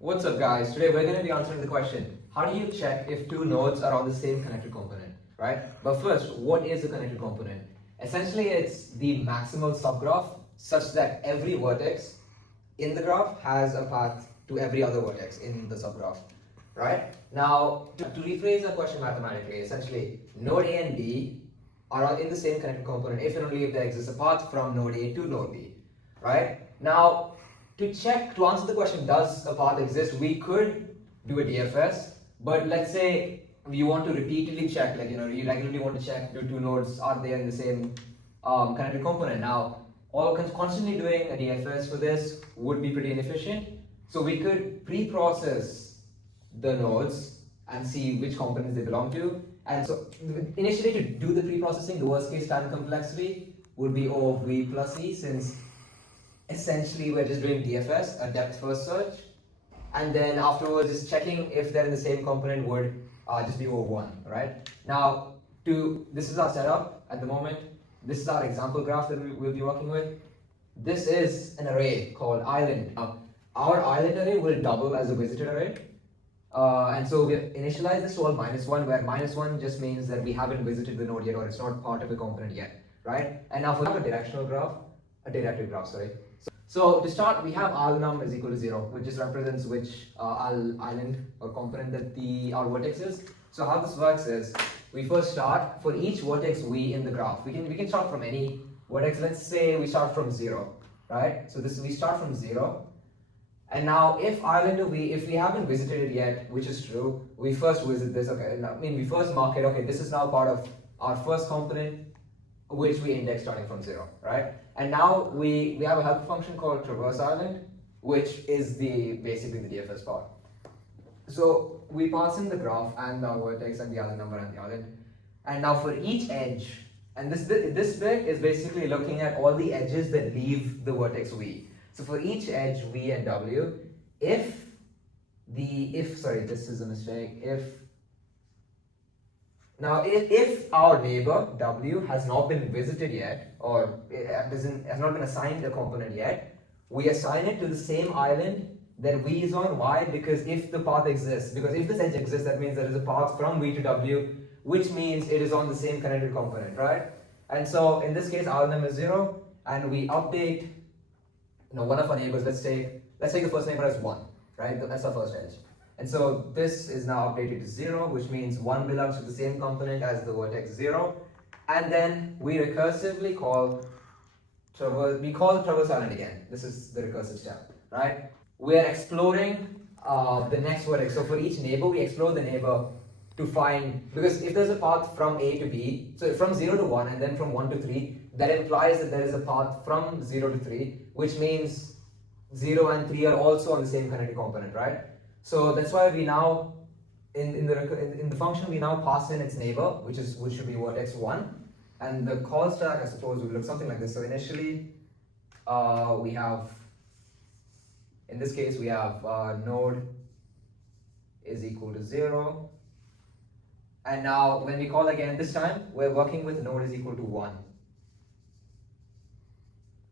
What's up guys, today we're going to be answering the question, how do you check if two nodes are on the same connected component, right? But first, what is a connected component? Essentially it's the maximal subgraph such that every vertex in the graph has a path to every other vertex in the subgraph, right? Now, to rephrase the question mathematically, essentially node A and B are in the same connected component if and only if there exists a path from node A to node B, right? Now, to answer the question, does a path exist, we could do a DFS, but let's say we want to repeatedly check, you regularly want to check the two nodes, are they in the same connected component. Now, constantly doing a DFS for this would be pretty inefficient, so we could pre-process the nodes and see which components they belong to. And so initially, to do the pre-processing, the worst case time complexity would be O of V plus E, since essentially we're just doing DFS, a depth first search, and then afterwards just checking if they're in the same component would just be O1, right? Now, this is our setup at the moment. This is our example graph that we'll be working with. This is an array called island. Our island array will double as a visited array. And so we initialize this to all -1, where -1 just means that we haven't visited the node yet, or it's not part of the component yet, right? And now for a directional graph, a directed graph, sorry. So to start, we have alnum is equal to 0, which just represents which island or component that our vertex is. So how this works is, we first start for each vertex v in the graph. We can start from any vertex. Let's say we start from 0, right? So we start from 0. And now if island of v, if we haven't visited it yet, which is true, we first visit this, okay, we first mark it, okay, this is now part of our first component, which we index starting from 0, right? And now we have a helper function called traverse island, which is basically the DFS part. So we pass in the graph and the vertex and the island number and the island. And now for each edge, and this bit is basically looking at all the edges that leave the vertex v. So for each edge v and w, if this is a mistake, if our neighbor w has not been visited yet, or has not been assigned a component yet, we assign it to the same island that v is on. Why? Because if the path exists, because if this edge exists, that means there is a path from v to w, which means it is on the same connected component, right? And so in this case, alnum is 0, and we update one of our neighbors. Let's take the first neighbor as 1, right? That's our first edge. And so this is now updated to 0, which means 1 belongs to the same component as the vertex 0. And then we recursively call traverse island again. This is the recursive step, right? We are exploring the next vertex. So for each neighbor, we explore the neighbor to find, because if there's a path from A to B, so from 0 to 1 and then from 1 to 3, that implies that there is a path from 0 to 3, which means 0 and 3 are also on the same connected component, right? So that's why we now, in the function, we now pass in its neighbor, which should be vertex 1, and the call stack, I suppose, would look something like this. So initially, we have, in this case, we have node is equal to 0, and now when we call again, this time we're working with node is equal to 1,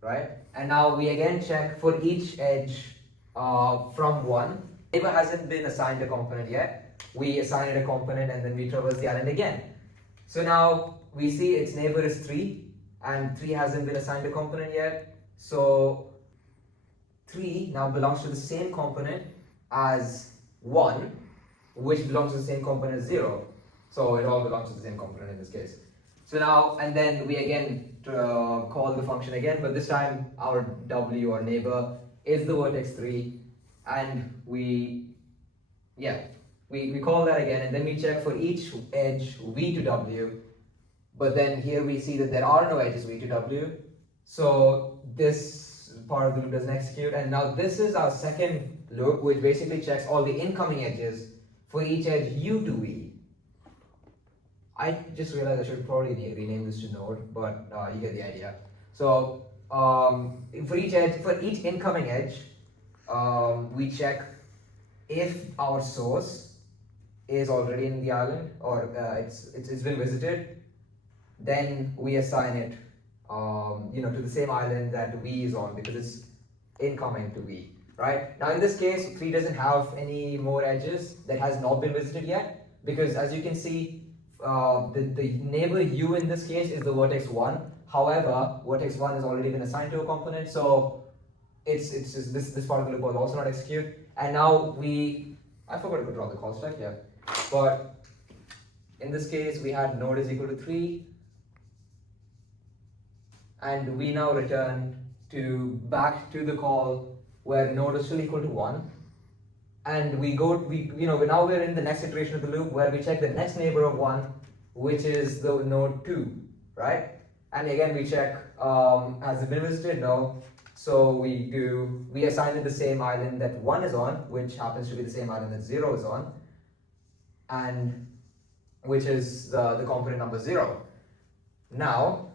right? And now we again check for each edge from 1. Neighbor hasn't been assigned a component yet. We assign it a component and then we traverse the island again. So now we see its neighbor is 3, and 3 hasn't been assigned a component yet. So 3 now belongs to the same component as 1, which belongs to the same component as 0. So it all belongs to the same component in this case. So now, and then we again call the function again, but this time our w, or neighbor, is the vertex 3, and we call that again, and then we check for each edge v to w, but then here we see that there are no edges v to w, so this part of the loop doesn't execute. And now this is our second loop, which basically checks all the incoming edges for each edge u to v. I just realized I should probably rename this to node, but you get the idea. So for each incoming edge, we check if our source is already in the island, or it's been visited. Then we assign it to the same island that v is on, because it's incoming to v. right? Now in this case, 3 doesn't have any more edges that has not been visited yet, because as you can see, the neighbor u in this case is the vertex 1. However, vertex 1 has already been assigned to a component, so it's just this part of the loop was also not executed. And now I forgot to draw the call stack, yeah. But in this case, we had node is equal to 3, and we now return back to the call where node is still equal to 1. And now we're in the next iteration of the loop where we check the next neighbor of 1, which is the node 2, right? And again, we check, has it been visited? No. So we assign it the same island that 1 is on, which happens to be the same island that 0 is on, and which is the component number 0. Now,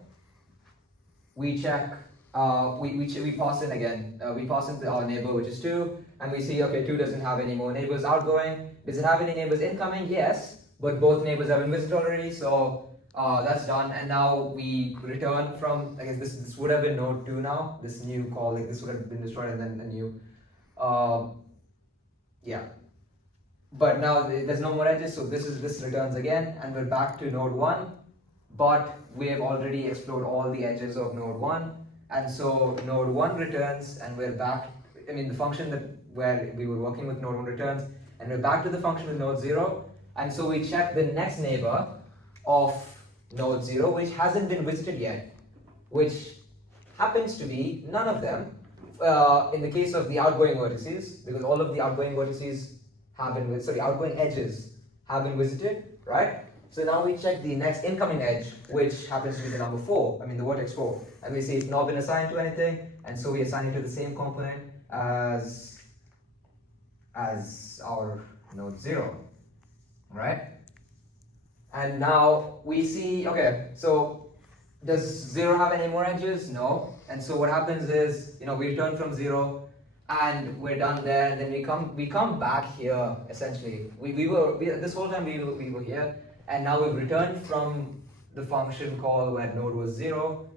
we check, we pass in again, we pass in our neighbor, which is 2, and we see, okay, 2 doesn't have any more neighbors outgoing. Does it have any neighbors incoming? Yes, but both neighbors have been visited already, so that's done. And now we return from, I guess this would have been node 2 now, this new call, like this would have been destroyed and then a new, yeah. But now there's no more edges, so this returns again, and we're back to node 1, but we have already explored all the edges of node 1, and so node 1 returns, and we're back, the function where we were working with node 1 returns, and we're back to the function with node 0, and so we check the next neighbor of node 0, which hasn't been visited yet, which happens to be none of them, in the case of the outgoing vertices, because all of the outgoing vertices outgoing edges have been visited, right? So now we check the next incoming edge, which happens to be the number 4, the vertex 4, and we see it's not been assigned to anything, and so we assign it to the same component as our node 0, right? And now we see, okay, so does 0 have any more edges? No. And so what happens is, we return from 0, and we're done there, and then we come back here, essentially. This whole time we were here, and now we've returned from the function call where node was 0,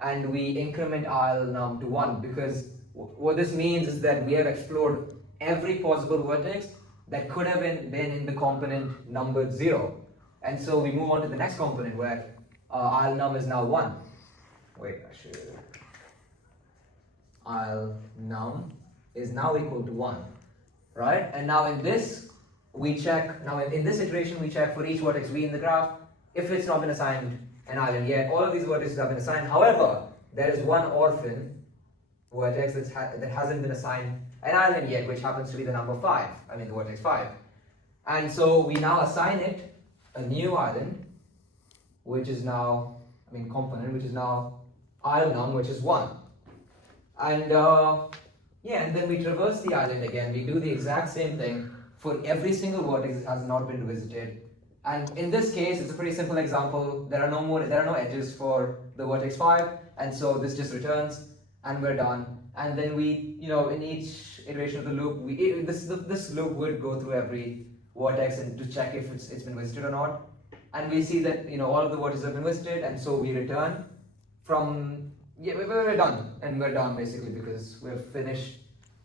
and we increment ILNum to 1, because what this means is that we have explored every possible vertex that could have been in the component numbered 0. And so we move on to the next component where ILNum is now 1. Wait, ILNum is now equal to 1, right? And now in this, we check, in this iteration, we check for each vertex v in the graph, if it's not been assigned an island yet. All of these vertices have been assigned. However, there is one orphan vertex that hasn't been assigned an island yet, which happens to be the number 5, the vertex 5. And so we now assign it a new island, which is now, component, which is now ILNum, which is 1. And and then we traverse the island again. We do the exact same thing for every single vertex that has not been visited. And in this case, it's a pretty simple example. There are no edges for the vertex 5, and so this just returns, and we're done. And then we, in each iteration of the loop, this loop would go through every vertex and to check if it's been visited or not. And we see that all of the vertices have been visited, and so we return from we're done, and we're done basically because we've finished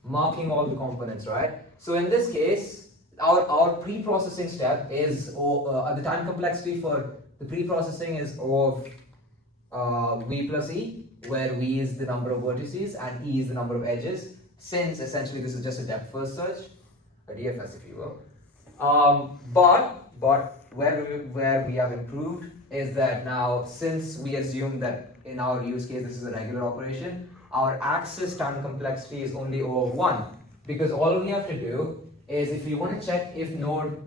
marking all the components, right? So in this case, our pre-processing step is the time complexity for the pre-processing is O of v plus e, where v is the number of vertices and e is the number of edges, since essentially this is just a depth first search, a DFS if you will. But where we have improved is that now, since we assume that in our use case this is a regular operation, our axis time complexity is only O of 1, because all we have to do is, if we want to check if node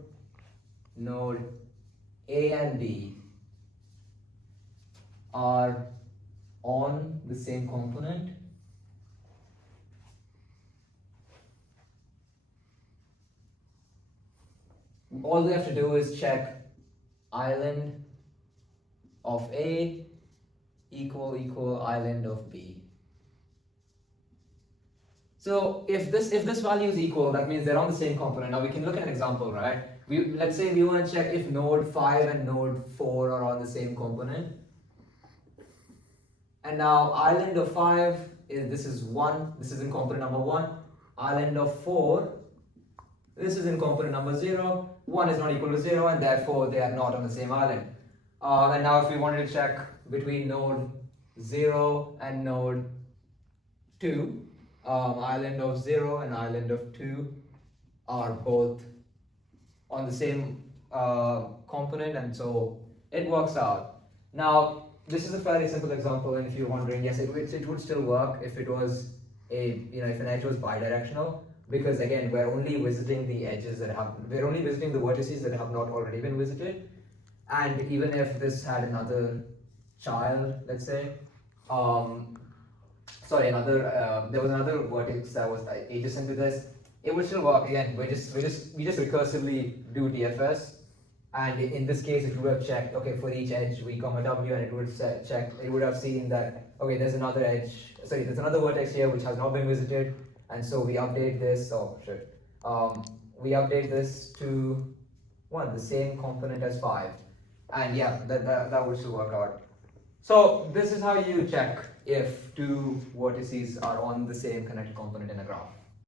A and B are on the same component, all we have to do is check island of A equal island of B. So if this value is equal, that means they're on the same component. Now we can look at an example, right? Let's say we want to check if node 5 and node 4 are on the same component. And now island of 5 this is 1, this is in component number 1, island of 4, this is in component number 0, 1 is not equal to 0, and therefore they are not on the same island. And now if we wanted to check between node 0 and node 2, island of 0 and island of 2 are both on the same component, and so it works out. Now this is a fairly simple example, and if you're wondering, yes, it would still work if it was if an edge was bidirectional, because again we're only visiting the edges we're only visiting the vertices that have not already been visited. And even if this had another child, let's say, there was another vertex that was adjacent to this, it would still work. Again, we just recursively do DFS, and in this case it would have checked, okay, for each edge v comma w, and it would it would have seen that, okay, there's another vertex here which has not been visited, and so we update this, we update this to the same component as 5, and yeah, that would still work out. So this is how you check if two vertices are on the same connected component in a graph.